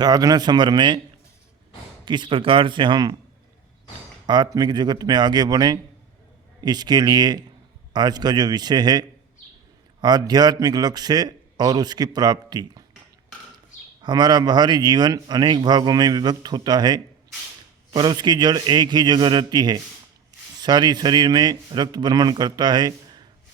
साधना summer में किस प्रकार से हम आत्मिक जगत में आगे बढ़ें, इसके लिए आज का जो विषय है आध्यात्मिक लक्ष्य और उसकी प्राप्ति। हमारा बाहरी जीवन अनेक भागों में विभक्त होता है, पर उसकी जड़ एक ही जगह रहती है। सारी शरीर में रक्त भ्रमण करता है,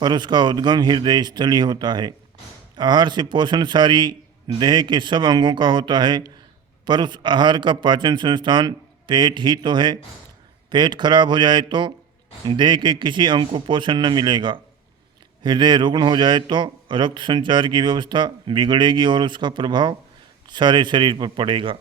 पर उसका उद्गम हृदय स्थल ही होता है। आहार से पोषण सारी देह के सब अंगों का होता है, पर उस आहार का पाचन संस्थान पेट ही तो है। पेट खराब हो जाए तो देह के किसी अंग को पोषण न मिलेगा। हृदय रुग्ण हो जाए तो रक्त संचार की व्यवस्था बिगड़ेगी और उसका प्रभाव सारे शरीर पर पड़ेगा।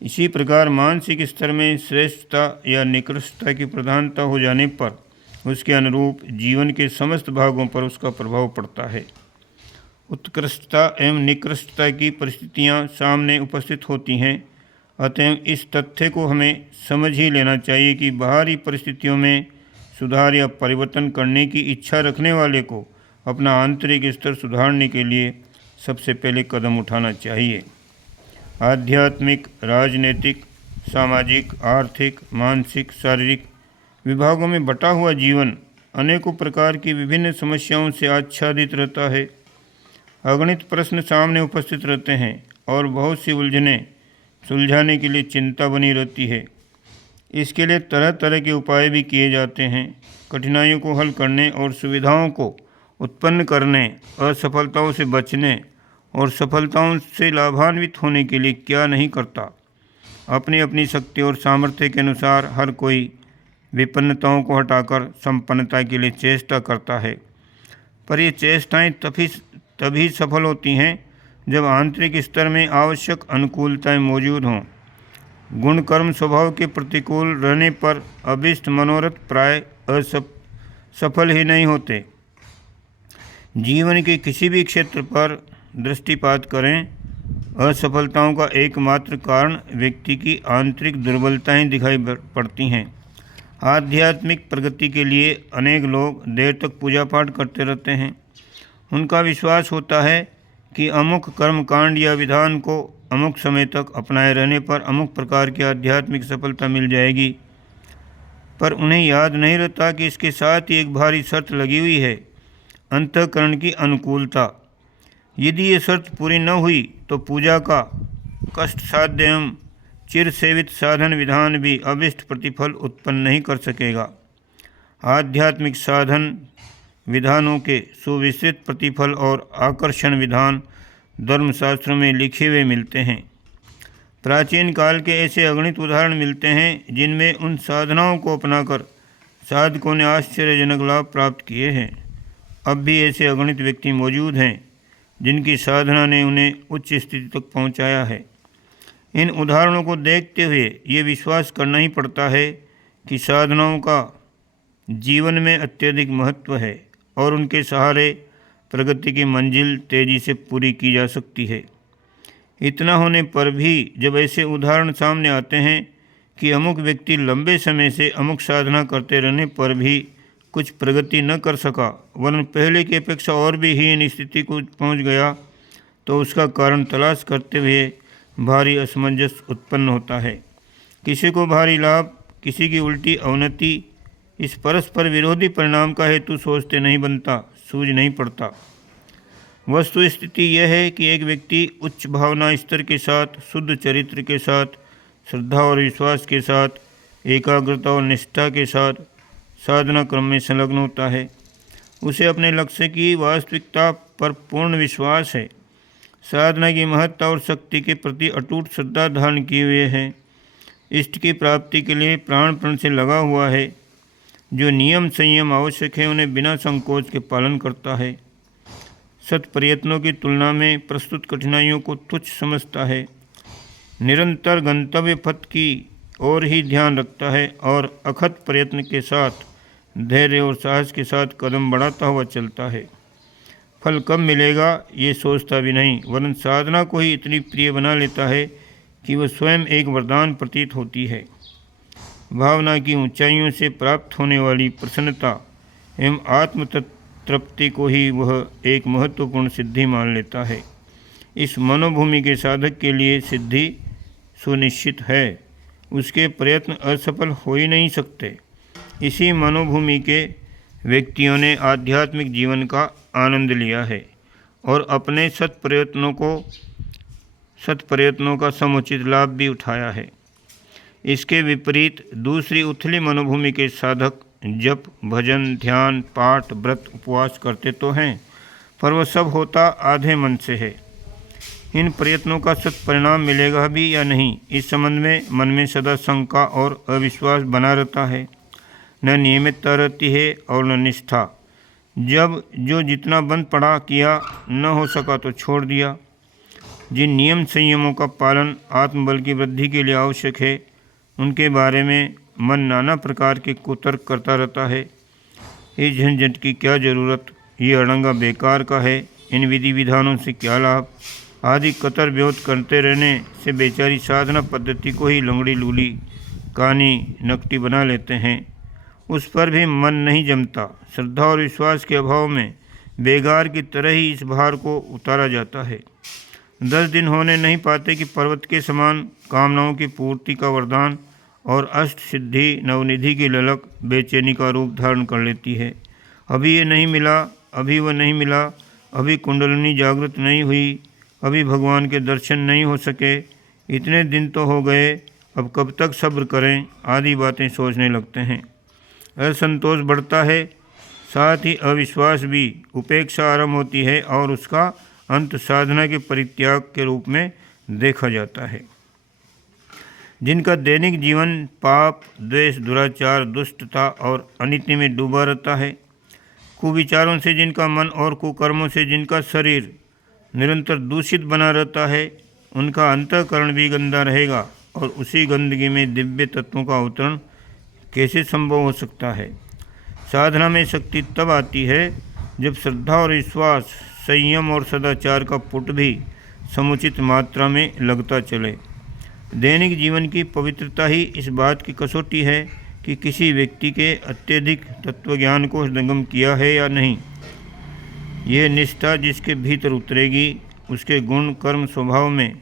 इसी प्रकार मानसिक स्तर में श्रेष्ठता या निकृष्टता की प्रधानता हो जाने पर उसके अनुरूप जीवन के समस्त भागों पर उसका प्रभाव पड़ता है। उत्कृष्टता एवं निकृष्टता की परिस्थितियां सामने उपस्थित होती हैं, अतएव इस तथ्य को हमें समझ ही लेना चाहिए कि बाहरी परिस्थितियों में सुधार या परिवर्तन करने की इच्छा रखने वाले को अपना आंतरिक स्तर सुधारने के लिए सबसे पहले कदम उठाना चाहिए। आध्यात्मिक, राजनीतिक, सामाजिक, आर्थिक, मानसिक, शारीरिक विभागों में बटा हुआ जीवन अनेकों प्रकार की विभिन्न समस्याओं से आच्छादित रहता है। अगणित प्रश्न सामने उपस्थित रहते हैं और बहुत सी उलझनें सुलझाने के लिए चिंता बनी रहती है। इसके लिए तरह तरह के उपाय भी किए जाते हैं। कठिनाइयों को हल करने और सुविधाओं को उत्पन्न करने, असफलताओं से बचने और सफलताओं से लाभान्वित होने के लिए क्या नहीं करता। अपनी अपनी शक्ति और सामर्थ्य के अनुसार हर कोई विपन्नताओं को हटाकर संपन्नता के लिए चेष्टा करता है, पर ये चेष्टाएं तभी सफल होती हैं जब आंतरिक स्तर में आवश्यक अनुकूलताएं मौजूद हों। गुण कर्म स्वभाव के प्रतिकूल रहने पर अभीष्ट मनोरथ प्राय सफल ही नहीं होते। जीवन के किसी भी क्षेत्र पर दृष्टिपात करें, असफलताओं का एकमात्र कारण व्यक्ति की आंतरिक दुर्बलताएं दिखाई पड़ती हैं। आध्यात्मिक प्रगति के लिए अनेक लोग देर तक पूजा पाठ करते रहते हैं। उनका विश्वास होता है कि अमुक कर्मकांड या विधान को अमुक समय तक अपनाए रहने पर अमुक प्रकार की आध्यात्मिक सफलता मिल जाएगी, पर उन्हें याद नहीं रहता कि इसके साथ ही एक भारी शर्त लगी हुई है, अंतःकरण की अनुकूलता। यदि ये शर्त पूरी न हुई तो पूजा का कष्ट साध्य एवं चिर सेवित साधन विधान भी अभिष्ट प्रतिफल उत्पन्न नहीं कर सकेगा। आध्यात्मिक साधन विधानों के सुविस्तृत प्रतिफल और आकर्षण विधान धर्मशास्त्रों में लिखे हुए मिलते हैं। प्राचीन काल के ऐसे अगणित उदाहरण मिलते हैं जिनमें उन साधनाओं को अपनाकर साधकों ने आश्चर्यजनक लाभ प्राप्त किए हैं। अब भी ऐसे अगणित व्यक्ति मौजूद हैं जिनकी साधना ने उन्हें उच्च स्थिति तक पहुंचाया है। इन उदाहरणों को देखते हुए ये विश्वास करना ही पड़ता है कि साधनाओं का जीवन में अत्यधिक महत्व है और उनके सहारे प्रगति की मंजिल तेजी से पूरी की जा सकती है। इतना होने पर भी जब ऐसे उदाहरण सामने आते हैं कि अमुक व्यक्ति लंबे समय से अमुक साधना करते रहने पर भी कुछ प्रगति न कर सका, वरन पहले की अपेक्षा और भी हीन स्थिति को पहुंच गया, तो उसका कारण तलाश करते हुए भारी असमंजस उत्पन्न होता है। किसी को भारी लाभ, किसी की उल्टी अवनति, इस परस्पर विरोधी परिणाम का हेतु सोचते नहीं बनता, सूझ नहीं पड़ता। वस्तु स्थिति यह है कि एक व्यक्ति उच्च भावना स्तर के साथ, शुद्ध चरित्र के साथ, श्रद्धा और विश्वास के साथ, एकाग्रता और निष्ठा के साथ साधना क्रम में संलग्न होता है। उसे अपने लक्ष्य की वास्तविकता पर पूर्ण विश्वास है, साधना की महत्ता और शक्ति के प्रति अटूट श्रद्धा धारण किए हुए है, इष्ट की प्राप्ति के लिए प्राण प्रण से लगा हुआ है, जो नियम संयम आवश्यक है उन्हें बिना संकोच के पालन करता है, सत प्रयत्नों की तुलना में प्रस्तुत कठिनाइयों को तुच्छ समझता है, निरंतर गंतव्य पथ की ओर ही ध्यान रखता है और अखत प्रयत्न के साथ, धैर्य और साहस के साथ कदम बढ़ाता हुआ चलता है। फल कब मिलेगा ये सोचता भी नहीं, वरन साधना को ही इतनी प्रिय बना लेता है कि वह स्वयं एक वरदान प्रतीत होती है। भावना की ऊंचाइयों से प्राप्त होने वाली प्रसन्नता एवं आत्म तृप्ति को ही वह एक महत्वपूर्ण सिद्धि मान लेता है। इस मनोभूमि के साधक के लिए सिद्धि सुनिश्चित है। उसके प्रयत्न असफल हो ही नहीं सकते। इसी मनोभूमि के व्यक्तियों ने आध्यात्मिक जीवन का आनंद लिया है और अपने सत्प्रयत्नों का समुचित लाभ भी उठाया है। इसके विपरीत दूसरी उथली मनोभूमि के साधक जप, भजन, ध्यान, पाठ, व्रत, उपवास करते तो हैं, पर वह सब होता आधे मन से है। इन प्रयत्नों का सत्परिणाम मिलेगा भी या नहीं, इस संबंध में मन में सदा शंका और अविश्वास बना रहता है। न नियमितता रहती है और न निष्ठा। जब जो जितना बंद पड़ा किया, न हो सका तो छोड़ दिया। जिन नियम संयमों का पालन आत्मबल की वृद्धि के लिए आवश्यक है, उनके बारे में मन नाना प्रकार के कुतर्क करता रहता है। इस झंझट की क्या ज़रूरत, ये अड़ंगा बेकार का है, इन विधि विधानों से क्या लाभ आदि कतर विरोध करते रहने से बेचारी साधना पद्धति को ही लंगड़ी लूली कानी नकटी बना लेते हैं। उस पर भी मन नहीं जमता। श्रद्धा और विश्वास के अभाव में बेगार की तरह ही इस भार को उतारा जाता है। 10 दिन होने नहीं पाते कि पर्वत के समान कामनाओं की पूर्ति का वरदान और अष्ट सिद्धि नवनिधि की ललक बेचैनी का रूप धारण कर लेती है। अभी ये नहीं मिला, अभी वह नहीं मिला, अभी कुंडलिनी जागृत नहीं हुई, अभी भगवान के दर्शन नहीं हो सके, इतने दिन तो हो गए, अब कब तक सब्र करें आदि बातें सोचने लगते हैं। असंतोष बढ़ता है, साथ ही अविश्वास भी। उपेक्षा आरंभ होती है और उसका अंत साधना के परित्याग के रूप में देखा जाता है। जिनका दैनिक जीवन पाप, द्वेष, दुराचार, दुष्टता और अनिति में डूबा रहता है, कुविचारों से जिनका मन और कुकर्मों से जिनका शरीर निरंतर दूषित बना रहता है, उनका अंतःकरण भी गंदा रहेगा और उसी गंदगी में दिव्य तत्वों का अवतरण कैसे संभव हो सकता है। साधना में शक्ति तब आती है जब श्रद्धा और विश्वास, संयम और सदाचार का पुट भी समुचित मात्रा में लगता चले। दैनिक जीवन की पवित्रता ही इस बात की कसौटी है कि किसी व्यक्ति के अत्यधिक तत्वज्ञान को हृदयंगम किया है या नहीं। यह निष्ठा जिसके भीतर उतरेगी, उसके गुण, कर्म, स्वभाव में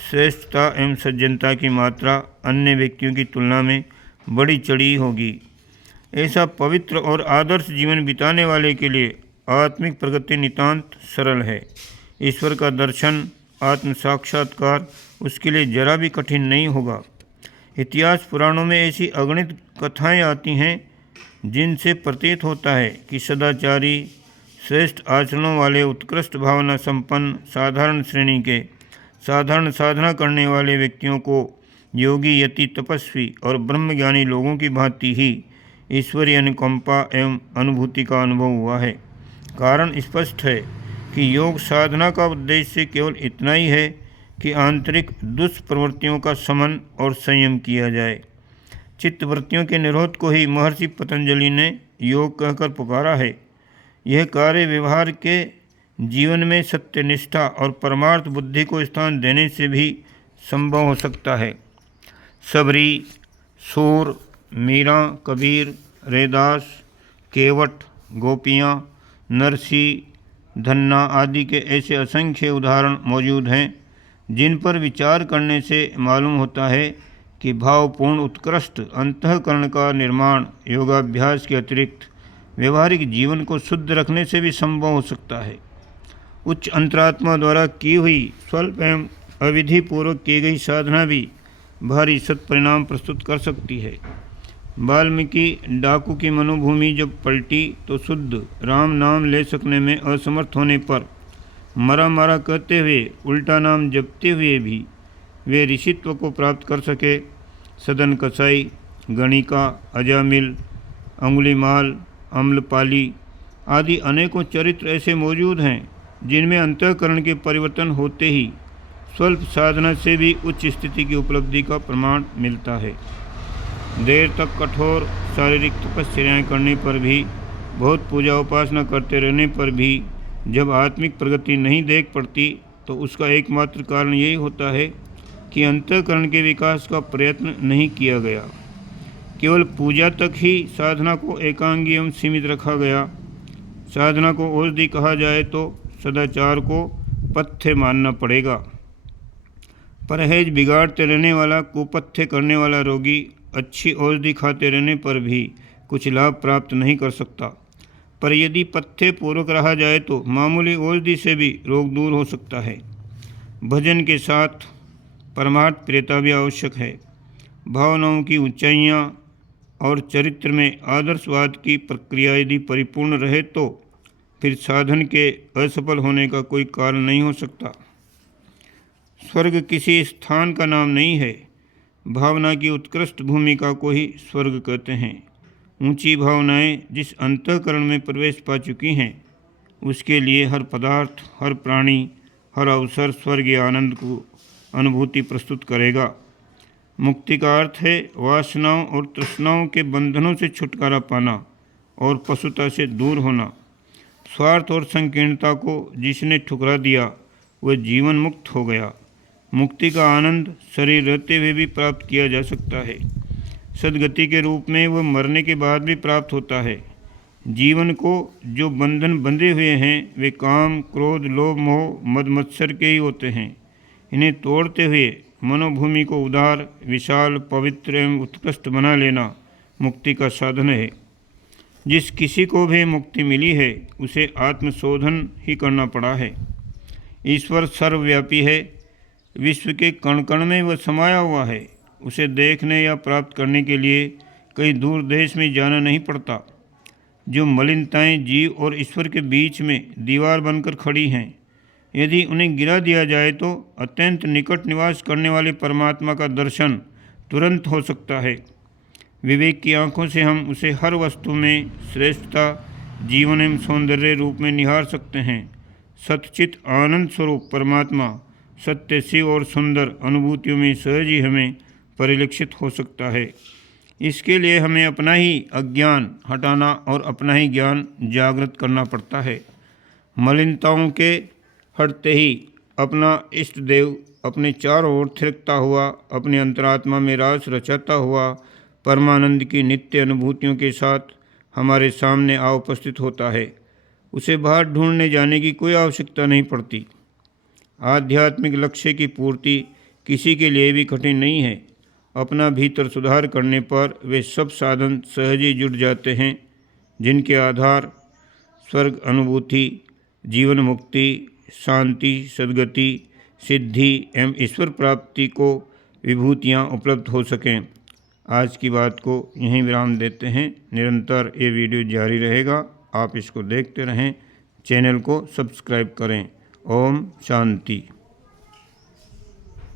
श्रेष्ठता एवं सज्जनता की मात्रा अन्य व्यक्तियों की तुलना में बड़ी चढ़ी होगी। ऐसा पवित्र और आदर्श जीवन बिताने वाले के लिए आत्मिक प्रगति नितांत सरल है। ईश्वर का दर्शन, आत्म साक्षात्कार उसके लिए जरा भी कठिन नहीं होगा। इतिहास पुराणों में ऐसी अगणित कथाएं आती हैं जिनसे प्रतीत होता है कि सदाचारी, श्रेष्ठ आचरणों वाले, उत्कृष्ट भावना संपन्न, साधारण श्रेणी के साधारण साधना करने वाले व्यक्तियों को योगी, यति, तपस्वी और ब्रह्मज्ञानी लोगों की भांति ही ईश्वरीय अनुकंपा एवं अनुभूति का अनुभव हुआ है। कारण स्पष्ट है कि योग साधना का उद्देश्य केवल इतना ही है कि आंतरिक दुष्प्रवृत्तियों का समन और संयम किया जाए। चित्तवृत्तियों के निरोध को ही महर्षि पतंजलि ने योग कहकर पुकारा है। यह कार्य व्यवहार के जीवन में सत्यनिष्ठा और परमार्थ बुद्धि को स्थान देने से भी संभव हो सकता है। सबरी, सूर, मीरा, कबीर, रैदास, केवट, गोपियाँ, नरसी, धन्ना आदि के ऐसे असंख्य उदाहरण मौजूद हैं जिन पर विचार करने से मालूम होता है कि भावपूर्ण उत्कृष्ट अंतःकरण का निर्माण योगाभ्यास के अतिरिक्त व्यवहारिक जीवन को शुद्ध रखने से भी संभव हो सकता है। उच्च अंतरात्मा द्वारा की हुई स्वल्प एवं अविधिपूर्वक की गई साधना भी भारी सत्परिणाम प्रस्तुत कर सकती है। वाल्मीकि डाकू की मनोभूमि जब पलटी तो शुद्ध राम नाम ले सकने में असमर्थ होने पर मरा मारा कहते हुए उल्टा नाम जपते हुए भी वे ऋषित्व को प्राप्त कर सके। सदन कसाई, गणिका, अजामिल, अंगुलीमाल, अम्लपाली आदि अनेकों चरित्र ऐसे मौजूद हैं जिनमें अंतःकरण के परिवर्तन होते ही स्वल्प साधना से भी उच्च स्थिति की उपलब्धि का प्रमाण मिलता है। देर तक कठोर शारीरिक तपस्याएँ करने पर भी, बहुत पूजा उपासना करते रहने पर भी जब आत्मिक प्रगति नहीं देख पड़ती तो उसका एकमात्र कारण यही होता है कि अंतःकरण के विकास का प्रयत्न नहीं किया गया। केवल पूजा तक ही साधना को एकांगी एवं सीमित रखा गया। साधना को औषधि कहा जाए तो सदाचार को पथ्य मानना पड़ेगा। परहेज बिगाड़ते रहने वाला, कुपथ्य करने वाला रोगी अच्छी औषधि खाते रहने पर भी कुछ लाभ प्राप्त नहीं कर सकता, पर यदि पथ्य पूर्वक रहा जाए तो मामूली औषधि से भी रोग दूर हो सकता है। भजन के साथ परमार्थ प्रियता भी आवश्यक है। भावनाओं की ऊंचाइयाँ और चरित्र में आदर्शवाद की प्रक्रिया यदि परिपूर्ण रहे तो फिर साधन के असफल होने का कोई कारण नहीं हो सकता। स्वर्ग किसी स्थान का नाम नहीं है, भावना की उत्कृष्ट भूमिका को ही स्वर्ग कहते हैं। ऊंची भावनाएं जिस अंतःकरण में प्रवेश पा चुकी हैं उसके लिए हर पदार्थ, हर प्राणी, हर अवसर स्वर्गीय आनंद को अनुभूति प्रस्तुत करेगा। मुक्ति का अर्थ है वासनाओं और तृष्णाओं के बंधनों से छुटकारा पाना और पशुता से दूर होना। स्वार्थ और संकीर्णता को जिसने ठुकरा दिया वह जीवन मुक्त हो गया। मुक्ति का आनंद शरीर रहते हुए भी प्राप्त किया जा सकता है। सद्गति के रूप में वह मरने के बाद भी प्राप्त होता है। जीवन को जो बंधन बंधे हुए हैं वे काम, क्रोध, लोभ, मोह, मद मत्सर के ही होते हैं। इन्हें तोड़ते हुए मनोभूमि को उदार, विशाल, पवित्र एवं उत्कृष्ट बना लेना मुक्ति का साधन है। जिस किसी को भी मुक्ति मिली है उसे आत्मशोधन ही करना पड़ा है। ईश्वर सर्वव्यापी है, विश्व के कण कण में वह समाया हुआ है। उसे देखने या प्राप्त करने के लिए कहीं दूर देश में जाना नहीं पड़ता। जो मलिनताएं जीव और ईश्वर के बीच में दीवार बनकर खड़ी हैं, यदि उन्हें गिरा दिया जाए तो अत्यंत निकट निवास करने वाले परमात्मा का दर्शन तुरंत हो सकता है। विवेक की आंखों से हम उसे हर वस्तु में श्रेष्ठता, जीवन एवं सौंदर्य रूप में निहार सकते हैं। सच्चित आनंद स्वरूप परमात्मा सत्य, शिव और सुंदर अनुभूतियों में सहज ही हमें परिलक्षित हो सकता है। इसके लिए हमें अपना ही अज्ञान हटाना और अपना ही ज्ञान जागृत करना पड़ता है। मलिनताओं के हटते ही अपना इष्ट देव अपने चारों ओर थिरकता हुआ, अपने अंतरात्मा में रास रचाता हुआ परमानंद की नित्य अनुभूतियों के साथ हमारे सामने आ उपस्थित होता है। उसे बाहर ढूंढने जाने की कोई आवश्यकता नहीं पड़ती। आध्यात्मिक लक्ष्य की पूर्ति किसी के लिए भी कठिन नहीं है। अपना भीतर सुधार करने पर वे सब साधन सहज ही जुट जाते हैं जिनके आधार स्वर्ग अनुभूति, जीवन मुक्ति, शांति, सद्गति, सिद्धि एवं ईश्वर प्राप्ति को विभूतियाँ उपलब्ध हो सकें। आज की बात को यहीं विराम देते हैं। निरंतर ये वीडियो जारी रहेगा, आप इसको देखते रहें। चैनल को सब्सक्राइब करें। ओम शांति।